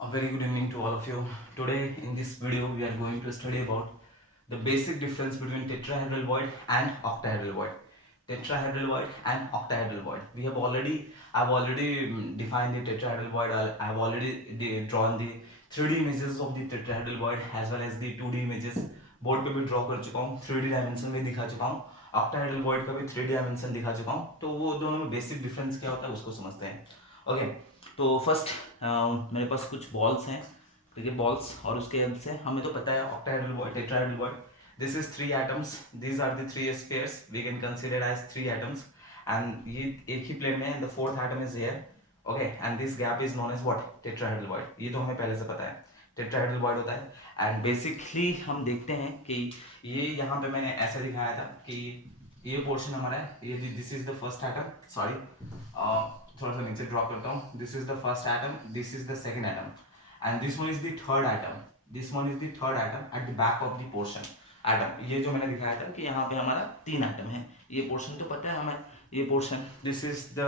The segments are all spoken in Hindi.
A very good evening to all of you. Today in this video we are going to study about the basic difference between tetrahedral void and octahedral void. Tetrahedral void and octahedral void. I've already defined the tetrahedral void. I've already drawn the 3D images of the tetrahedral void as well as the 2D images. Board पे भी ड्रॉ कर चुका हूँ, 3D डायमेंशन में दिखा चुका हूँ, ऑक्टाहेड्रल वॉइड का भी 3D डायमेंशन दिखा चुका हूँ. तो वो दोनों में बेसिक डिफरेंस क्या होता है उसको समझते हैं. ओके तो फर्स्ट मेरे पास कुछ बॉल्स हैं, ठीक है, बॉल्स, और उसके हेल्प से हमें तो पता है octahedral void, tetrahedral void, this is 3 atoms, these are the 3 spheres, we can consider as 3 atoms and ये एक ही प्लेन में है, the fourth atom is here. Okay and this gap is known as what, tetrahedral void. ये तो हमें पहले से पता है टेट्राहेड्रल वॉइड होता है. एंड बेसिकली हम देखते हैं कि ये यहाँ पे मैंने ऐसे दिखाया था कि ये पोर्शन हमारा है, ये this is the first atom, sorry थोड़ा सा नीचे ड्रॉ करता हूँ, this is the first atom, this is the second atom and this one is the third atom, this one is the third atom at the back of the portion atom. ये जो मैंने दिखाया था कि यहाँ पे हमारा 3 एटम है, ये पोर्शन तो पता है हमें, ये पोर्शन, दिस इज द,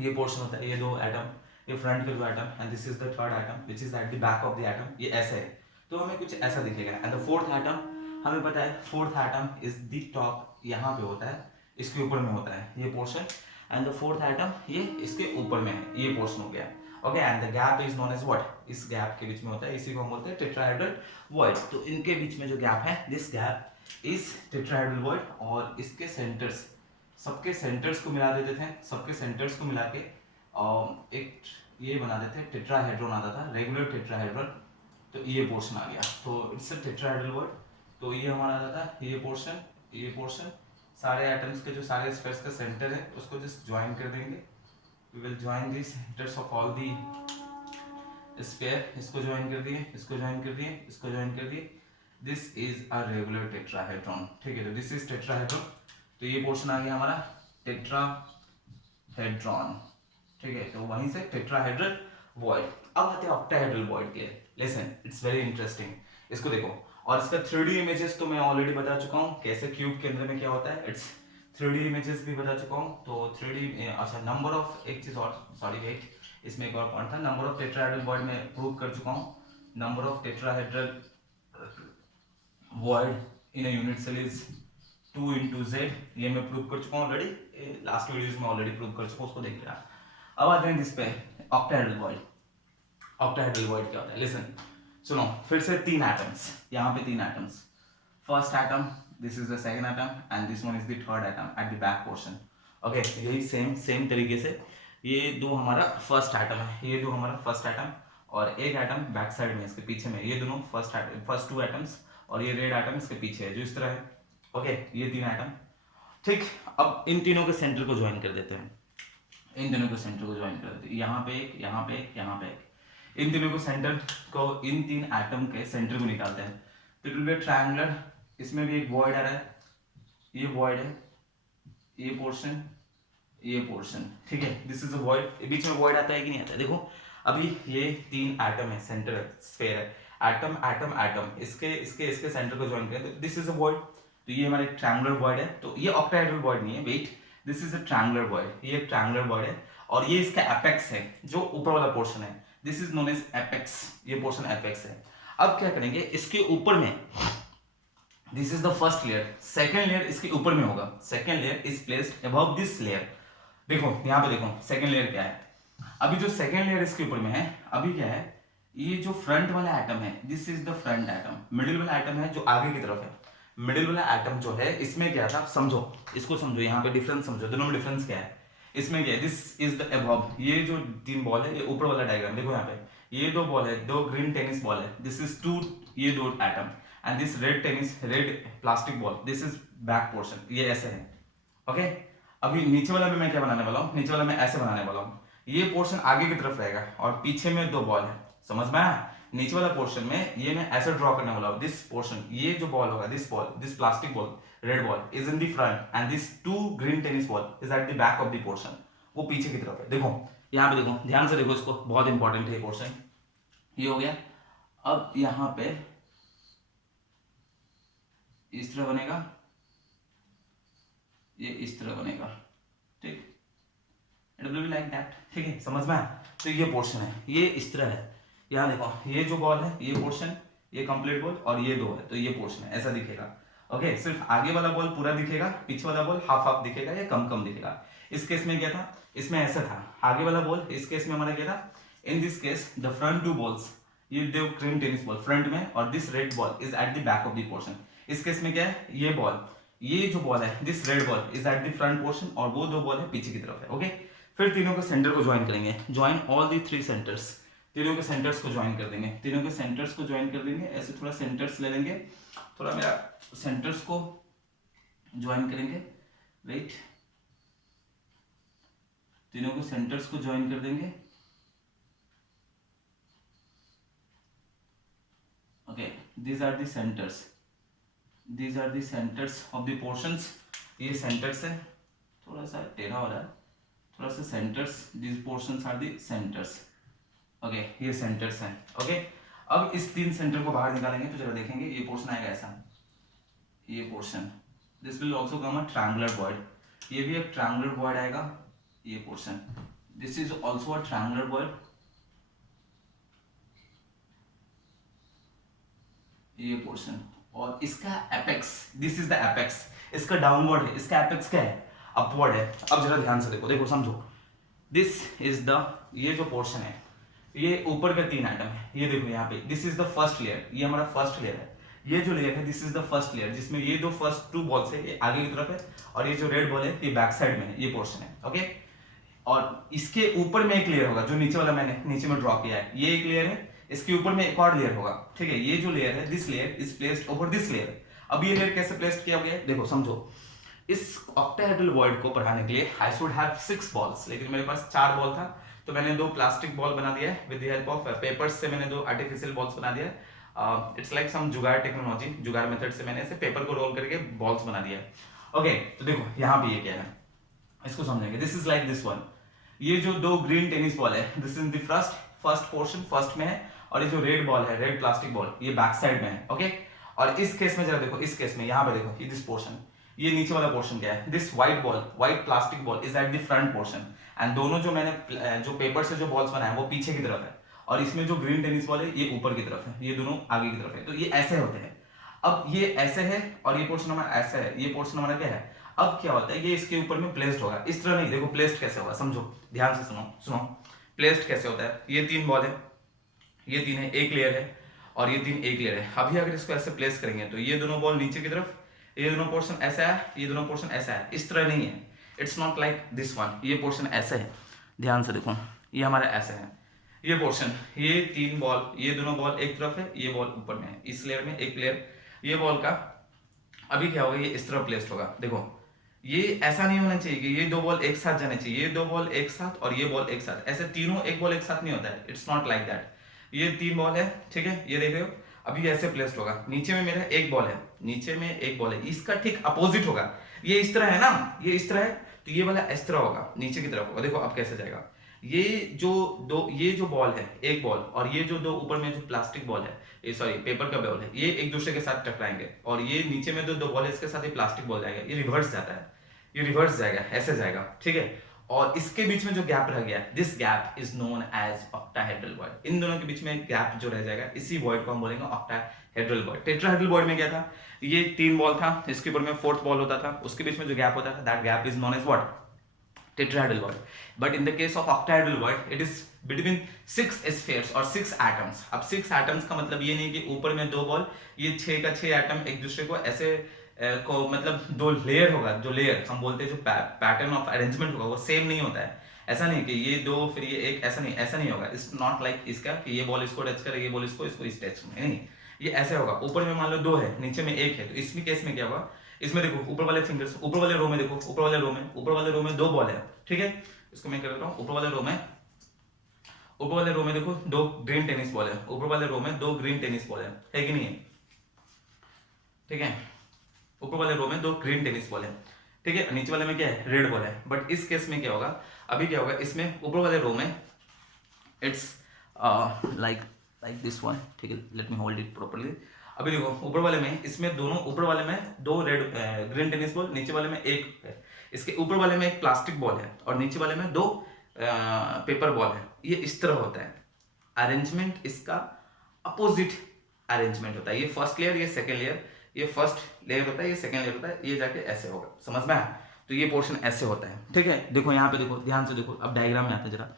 ये पोर्शन होता है, ये 2 एटम, ये फ्रंट के 2 atom and this is the third atom which is at the back of the atom. ये ऐसे है तो हमें कुछ ऐसा दिखेगा. एंड द फोर्थ एटम हमें पता है, fourth atom is the top, यहाँ पे होता है, इसके ऊपर में होता है ये portion, and the fourth atom ये इसके ऊपर में है, ये पोर्शन हो गया. Okay and the gap is known as what, इस गैप के बीच में होता है, इसी को हम बोलते हैं टेट्राहेड्रल वॉइड. तो इनके बीच में जो गैप है, this gap is tetrahedral void. और इसके सेंटर्स, सबके सेंटर्स को मिला देते थे, सबके सेंटर्स को मिला के एक ये बना देते, टेट्राहेड्रॉन आता था, रेगुलर टेट्राहेड्रॉन. तो ये पोर्शन आ गया, तो इट्स अ टेट्राहेड्रल वॉइड. तो ये हमारा आता था, ये पोर्शन सारे एटम्स के जो सारे स्फीयर्स का सेंटर है उसको जस्ट ज्वाइन कर देंगे. We will join the centres of all the sphere. इसको ज्वाइन कर दिए, इसको ज्वाइन कर दिए, इसको ज्वाइन कर दिए. This is a regular tetrahedron. ठीक है, तो दिस इज टेट्राहेड्रॉन. तो ये पोर्शन आ गया हमारा टेट्राहेड्रॉन. ठीक है, तो वहीं से टेट्राहेड्रल वॉइड. अब आते हैं ऑक्टाहेड्रल वॉइड के. Listen, it's very interesting. इसको देखो, और इसका 3D इमेजेस तो मैं ऑलरेडी बता चुका हूँ कैसे क्यूब के अंदर में क्या होता है. इट्स 3D इमेजेस भी बता चुका हूँ. तो 3D, अच्छा, नंबर ऑफ, एक चीज और, सॉरी वेट, इसमें एक और पॉइंट था, नंबर ऑफ टेट्राहेड्रल वॉइड में प्रूव कर चुका हूँ. Number of tetrahedral void in a unit cell is 2 into z. ये मैं प्रूव कर चुका हूँ ऑलरेडी, लास्ट वीडियोस में ऑलरेडी प्रूव कर चुका हूँ, उसको देख लेना. अब आते हैं इस पे, ऑक्टाहेड्रल वॉइड. ऑक्टाहेड्रल वॉइड क्या होता है, लिसन, सुनो फिर से 3 एटम्स, यहाँ पे 3 atoms, first atom, this is the second atom and this one is the third atom at the back portion. Okay, यही सेम तरीके से ये दो हमारा फर्स्ट एटम है, ये दो हमारा फर्स्ट एटम, और एक एटम बैक साइड में इसके पीछे में, ये दोनों फर्स्ट 2 एटम्स, और ये रेड एटम इसके पीछे है जो इस तरह है. ओके, ये 3 एटम. ठीक, अब इन तीनों के सेंटर को ज्वाइन कर देते हैं, इन तीनों को सेंटर को ज्वाइन कर देते हैं, यहाँ पे एक, यहाँ पे एक, यहाँ पे एक. इन तीनों को सेंटर को, इन 3 एटम के सेंटर को निकालते हैं तो इट विल बी ट्रायंगुलर. इसमें भी एक वॉइड आ रहा है, ये वॉइड है, ये पोर्शन, ये पोर्शन. ठीक है, दिस इज अ वॉइड. बीच में वॉइड आता है कि नहीं आता है, देखो अभी ये 3 एटम है, सेंटर है, स्फीयर है, एटम एटम एटम, इसके इसके इसके सेंटर को ज्वाइन करें तो दिस इज अ वॉइड. तो ये हमारा ट्रायंगुलर वॉइड है. तो ये ऑक्टाहेड्रल वॉइड नहीं है, wait, this is a triangular void, ये ट्रायंगुलर वॉइड है, और ये इसका एपेक्स है, जो ऊपर वाला पोर्शन है, this is known as apex, ये पोर्शन एपेक्स है. अब क्या करेंगे, इसके ऊपर में, this is the first layer, second layer इसके ऊपर में होगा, second layer is placed above this layer. देखो यहाँ पे देखो सेकंड लेयर क्या है, अभी जो सेकंड लेयर इसके ऊपर में है, अभी क्या है, ये जो फ्रंट वाला एटम है, this is the front atom, middle वाला एटम है जो आगे की तरफ है, मिडिल वाला एटम जो है इसमें क्या था, समझो इसको, समझो यहाँ पे डिफरेंस समझो, दोनों में डिफरेंस क्या है. इसमें क्या है, दिस इज द अबव, ये जो 3 बॉल है, ये ऊपर वाला डायग्राम देखो, यहाँ पे ये 2 बॉल है, 2 ग्रीन टेनिस बॉल है, दिस इज 2, ये 2 atom, and this red plastic ball, this is back portion, ये ऐसे है. ओके, अभी नीचे वाला में मैं क्या बनाने वाला हूँ, नीचे वाला मैं ऐसे बनाने वाला हूँ, ये पोर्शन आगे की तरफ रहेगा और पीछे में 2 बॉल है, समझ में आया. नीचे वाला पोर्शन में ये मैं ऐसे ड्रॉ करने वाला हूँ, दिस पोर्शन, ये जो बॉल होगा, this ball, this plastic ball, red ball is in the front end this 2 green tennis ball is at the back of the portion, वो पीछे की तरफ है. देखो यहाँ पे देखो, ध्यान से देखो इसको, बहुत इंपॉर्टेंट है ये पोर्शन. ये हो गया. अब यहाँ पे इस तरह बनेगा, ये इस तरह बनेगा, ठीक, it will be like that. ठीक है, समझ में आया. तो ये पोर्शन है, ये इस तरह है, यहाँ देखो ये जो बॉल है ये पोर्शन, ये कंप्लीट बॉल और ये 2 है तो ये पोर्शन है, ऐसा दिखेगा। ओके, सिर्फ आगे वाला बॉल पूरा दिखेगा, पीछे वाला बॉल हाफ हाफ दिखेगा या कम कम दिखेगा। इस केस में क्या था, इसमें ऐसा था आगे वाला बॉल, इस केस में हमारा क्या था, in this case the front 2 balls, ये दो ग्रीन टेनिस बॉल फ्रंट में और this red ball is at the back of the portion. इस केस में क्या है, ये बॉल, ये जो बॉल है this red ball is at the front portion और वो 2 बॉल है पीछे की तरफ है। ओके, फिर तीनों के सेंटर को ज्वाइन करेंगे, ज्वाइन ऑल दी 3 सेंटर्स, तीनों के सेंटर्स को ज्वाइन कर देंगे, तीनों के सेंटर्स को ज्वाइन कर देंगे। ऐसे थोड़ा सेंटर्स ले लेंगे, थोड़ा मेरा सेंटर्स को ज्वाइन करेंगे, राइट, तीनों के सेंटर्स को ज्वाइन कर देंगे। Okay, these are the centers, these are the centers of the portions। ये सेंटर्स है, थोड़ा सा टेढ़ा हो रहा है, थोड़ा सा centres, these portions are the centers। Okay, ये सेंटर्स हैं। ओके, अब इस 3 सेंटर को बाहर निकालेंगे तो जरा देखेंगे ये पोर्शन आएगा ऐसा, ये portion, this will also come a triangular void, ये भी एक ट्रायंगुलर वॉइड आएगा, ये portion, this is also a triangular void, ये पोर्शन, और इसका apex, this is the apex, इसका डाउनवर्ड है, इसका एपेक्स क्या है, अपवर्ड है। अब जरा ध्यान से देखो, देखो समझो, दिस इज द, ये जो पोर्शन है ये ऊपर का 3 आइटम है, ये देखो यहाँ पे, this is the first layer, ये हमारा फर्स्ट लेयर है, ये जो लेयर है this is the first layer, जिसमें ये 2 फर्स्ट 2 बॉल्स है, ये आगे की तरफ है और ये जो रेड बॉल है ये बैक साइड में है, ये पोर्शन है। ओके, और इसके ऊपर में एक लेयर होगा जो नीचे वाला मैंने नीचे में ड्रॉ किया है, ये एक लेयर है, इसके ऊपर में एक और लेयर होगा, ठीक है, ये जो लेयर है this layer is placed over this layer. अब ये लेयर कैसे प्लेस्ड किया गया है, देखो समझो, इस ऑक्टाहेड्रल वॉइड को पढ़ाने के लिए आई शुड हैव 6 बॉल्स, लेकिन मेरे पास 4 बॉल था तो मैंने 2 प्लास्टिक बॉल बना दिया है, with the help of papers से मैंने 2 आर्टिफिशियल बॉल्स बना दिया है। इट्स लाइक सम जुगाड़ टेक्नोलॉजी, जुगाड़ मेथड से मैंने ऐसे पेपर को रोल करके बॉल्स बना दिया है। ओके, तो देखो यहाँ पे ये क्या है, इसको समझेंगे, this is like this one, ये जो 2 ग्रीन टेनिस बॉल है this is the first portion, first में है, और ये जो रेड बॉल है, रेड प्लास्टिक बॉल, ये बैक साइड में है। ओके, और इस केस में जरा देखो, इस केस में यहाँ पे देखो, ये दिस पोर्शन, ये नीचे वाला पोर्शन क्या है, this white ball, white plastic ball is at the front portion, and दोनों जो मैंने जो पेपर से जो बॉल्स बनाए वो पीछे की तरफ है, और इसमें जो ग्रीन टेनिस बॉल है ये ऊपर की तरफ है, ये दोनों आगे की तरफ है, तो ये ऐसे होते हैं। अब ये ऐसे है और ये पोर्शन हमारा ऐसा है, ये पोर्शन हमारा क्या है, अब क्या होता है, ये इसके ऊपर में प्लेस्ड होगा, इस तरह नहीं, देखो प्लेस्ड कैसे होगा, समझो ध्यान से सुनो, प्लेस्ड कैसे होता है, ये 3 बॉल है, ये 3 है, एक लेयर है, और ये 3 एक लेयर है। अभी अगर इसको ऐसे प्लेस करेंगे तो ये दोनों बॉल नीचे की तरफ, ये दोनों पोर्शन ऐसा है, ये दोनों पोर्शन ऐसा है, इस तरह नहीं है, it's not like this one, ये पोर्शन ऐसा है, ध्यान से देखो, ये हमारा ऐसा है, ये पोर्शन, ये 3 बॉल, ये दोनों बॉल एक तरफ है, ये बॉल ऊपर में है, इस लेयर में एक लेयर, ये बॉल का अभी क्या होगा, ये इस तरह प्लेस्ड होगा। देखो ये ऐसा नहीं होना चाहिए कि ये 2 बॉल एक साथ जाने चाहिए, ये 2 बॉल एक साथ और ये बॉल एक साथ, ऐसे तीनों एक बॉल एक साथ नहीं होता है, इट्स नॉट लाइक दैट। ये 3 बॉल है, ठीक है, ये देख रहे हो, अभी ऐसे प्लेस्ड होगा, नीचे में मेरा एक बॉल है, नीचे में एक बॉल है, इसका ठीक अपोजिट होगा, ये इस तरह है ना, ये इस तरह है, तो ये वाला इस तरह होगा, नीचे की तरफ होगा। देखो अब कैसे जाएगा, ये जो बॉल है, एक बॉल, और ये जो 2 ऊपर में जो प्लास्टिक बॉल है, ये सॉरी पेपर का बॉल है, ये एक दूसरे के साथ टकराएंगे, और ये नीचे में जो 2 बॉल है इसके साथ ये प्लास्टिक बॉल जाएगा, ये रिवर्स जाता है, ये रिवर्स जाएगा, ऐसे जाएगा, ठीक है, और इसके बीच में जो गैप रह गया, this gap is known as octahedral void. इन दोनों के बीच में गैप जो रह जाएगा, इसी वॉइड को हम बोलेंगे ऑक्टाहेड्रल वॉइड। टेट्राहेड्रल वॉइड में क्या था, ये 3 बॉल था, इसके ऊपर में 4th बॉल होता था, उसके बीच में जो गैप होता था, that gap is known as what, tetrahedral void. But in the case of octahedral void, it is between 6 spheres और 6 atoms। अब 6 atoms का मतलब ये नहीं कि ऊपर में 2 बॉल, ये 6 का 6 एटम एक दूसरे को ऐसे को मतलब 2 लेयर होगा, जो लेयर हम बोलते हैं, जो पैटर्न ऑफ अरेंजमेंट होगा वो सेम नहीं होता है। ऐसा नहीं कि ये 2 फिर ये एक, ऐसा नहीं होगा, इट्स नॉट लाइक इसका कि ये बॉल इसको टच करे, ये बॉल इसको इस टच में, नहीं, ये ऐसे होगा, ऊपर में मान लो 2 है, नीचे में 1 है, तो इसमें केस में क्या होगा, इसमें देखो ऊपर वाले फिंगर्स, ऊपर वाले रो में देखो, ऊपर वाले रो में 2 बॉल है, ठीक है, इसको मैं कर देता हूँ, ऊपर वाले रो में देखो 2 ग्रीन टेनिस बॉल है, ऊपर वाले रो में 2 ग्रीन टेनिस बॉल है कि नहीं है, ठीक है, ऊपर वाले रो में 2 ग्रीन टेनिस बॉल है, ठीक है, नीचे वाले में क्या है, रेड बॉल है। बट इस केस में क्या होगा, अभी क्या होगा, इसमें ऊपर वाले रो में इट्स लाइक दिस वन, ठीक है, let me hold it properly. अभी देखो ऊपर वाले में, इसमें दोनों, ऊपर वाले में 2 रेड ग्रीन टेनिस बॉल, नीचे वाले में 1 है, इसके ऊपर वाले में 1 प्लास्टिक बॉल है और नीचे वाले में 2 पेपर बॉल है, ये इस तरह होता है, अरेंजमेंट इसका अपोजिट अरेंजमेंट होता है। ये फर्स्ट लेयर, ये सेकेंड लेयर, ये फर्स्ट लेयर होता है, ये सेकेंड लेयर होता है, ये जाके ऐसे होगा, समझ में आया? तो ये पोर्शन ऐसे होता है, ठीक है। देखो यहाँ पे, देखो ध्यान से देखो, अब डायग्राम में आता है जरा।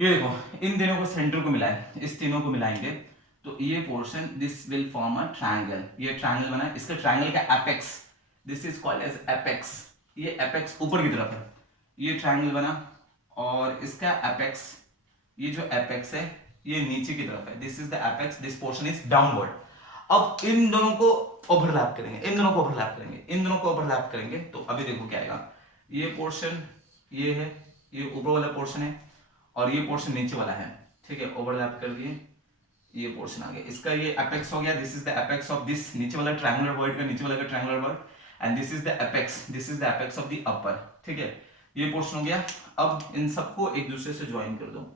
ये देखो इन तीनों को सेंटर को मिलाए, इस तीनों को मिलाएंगे तो ये portion this will form a triangle. ये ट्रायंगल बना है, इसका ट्रायंगल का apex, this is called as apex. ये एपेक्स ऊपर की तरफ है, ये ट्रायंगल बना, और इसका एपेक्स, ये जो एपेक्स है ये नीचे की तरफ है, this is the apex, this portion is downward. अब इन दोनों को ओवरलैप करेंगे, इन दोनों को ओवरलैप करेंगे, इन दोनों को ओवरलैप करेंगे, तो अभी देखो क्या आएगा। ये पोर्शन ये है, ये ऊपर वाला पोर्शन है, और ये पोर्शन नीचे वाला है, ठीक है। ओवरलैप कर दिए, ये पोर्शन आ गया, इसका ये एपेक्स हो गया, this is the apex of this नीचे वाला ट्रायंगुलर वॉइड का, नीचे वाला का triangular void, and this is the apex, this is the apex of the upper, ठीक है। ये पोर्शन हो गया। अब इन सबको एक दूसरे से ज्वाइन कर दो,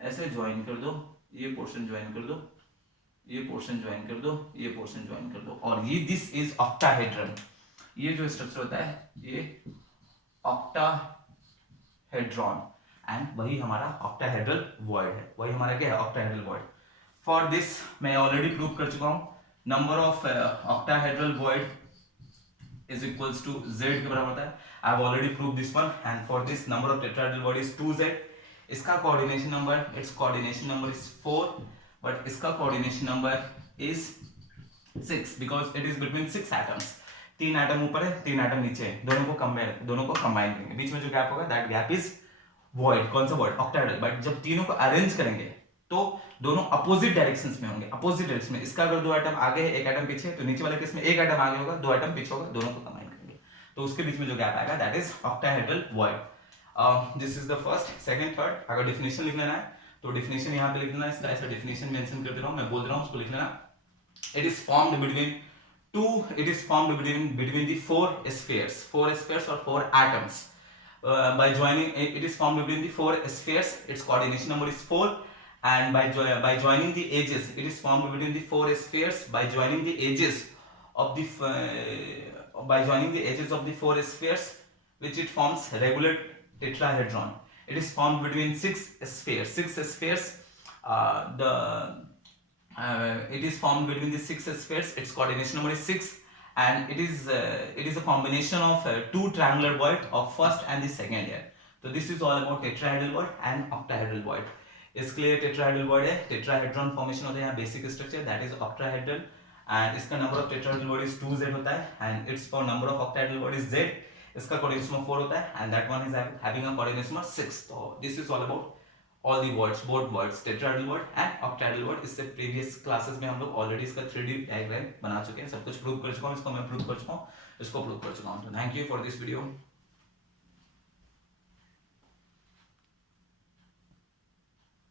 ऐसे ज्वाइन कर दो, ये पोर्शन ज्वाइन कर दो, ये पोर्शन ज्वाइन कर दो, ये पोर्शन ज्वाइन कर दो, और ये दिस इज ऑक्टाहेड्रन। ये जो स्ट्रक्चर होता है ये ऑक्टाहेड्रॉन, एंड वही हमारा ऑक्टाहेड्रल वॉइड है, वही हमारा क्या है, ऑक्टाहेड्रल वॉइड। फॉर दिस मैं ऑलरेडी प्रूव कर चुका हूं, number of octahedral void is equals to z के बराबर होता है। I have already proved this one, and for this number of tetrahedral body is 2z। इसका coordination number, its coordination number is 4, but इसका coordination number is 6 because it is between 6 atoms। 3 atom ऊपर है, 3 एटम नीचे है, दोनों को कंबाइन करेंगे, बीच में जो गैप होगा that gap is void। कौन सा void? octahedral। बट जब तीनों को अरेंज करेंगे तो दोनों अपोजिट डायरेक्शंस में होंगे, अपोजिट डायरेक्शन में। इसका अगर 2 एटम आगे है, 1 एटम पीछे, तो नीचे वाले केस में 1 एटम आगे होगा, 2 एटम पीछे होगा, दोनों को कंबाइन करेंगे, तो उसके बीच में जो गैप आएगा that is octahedral void. This is the first, second, third. अगर डेफिनेशन लिख लेना है तो डेफिनेशन यहाँ पे लिख लेना है, इसका ऐसा डेफिनेशन मेंशन कर दे रहा हूँ, मैं बोल दे रहा हूँ, उसको लिख लेना। It is formed between the four spheres or four atoms। By joining, it is formed between the four spheres, its coordination number is 4, and by joining the edges, it is formed between the four spheres by joining the edges of the four spheres, which it forms regular tetrahedron। It is formed between 6 spheres, it is formed between the 6 spheres, its coordination number is 6, and it is a combination of 2 triangular void of first and the second layer। So this is all about tetrahedral void and octahedral void। इसके लिए टेट्राहेड्रल वर्ड है, टेट्राहेड्रॉन फॉर्मेशन होता है यहाँ, basic structure that is octahedral, and इसका number of tetrahedral void is 2z होता है, and it's for number of octahedral void is z। इसका कोऑर्डिनेशन नंबर 4 होता है, and that one is having a coordination number 6। तो this is all about all the voids, both voids, tetrahedral void and octahedral void. इससे प्रीवियस क्लासेस में हम लोग ऑलरेडी इसका 3D डायग्राम बना चुके हैं, सब कुछ प्रूव कर चुका हूँ, इसको मैं प्रूव कर चुका हूँ, इसको प्रूव कर चुका हूँ। तो thank you for this video.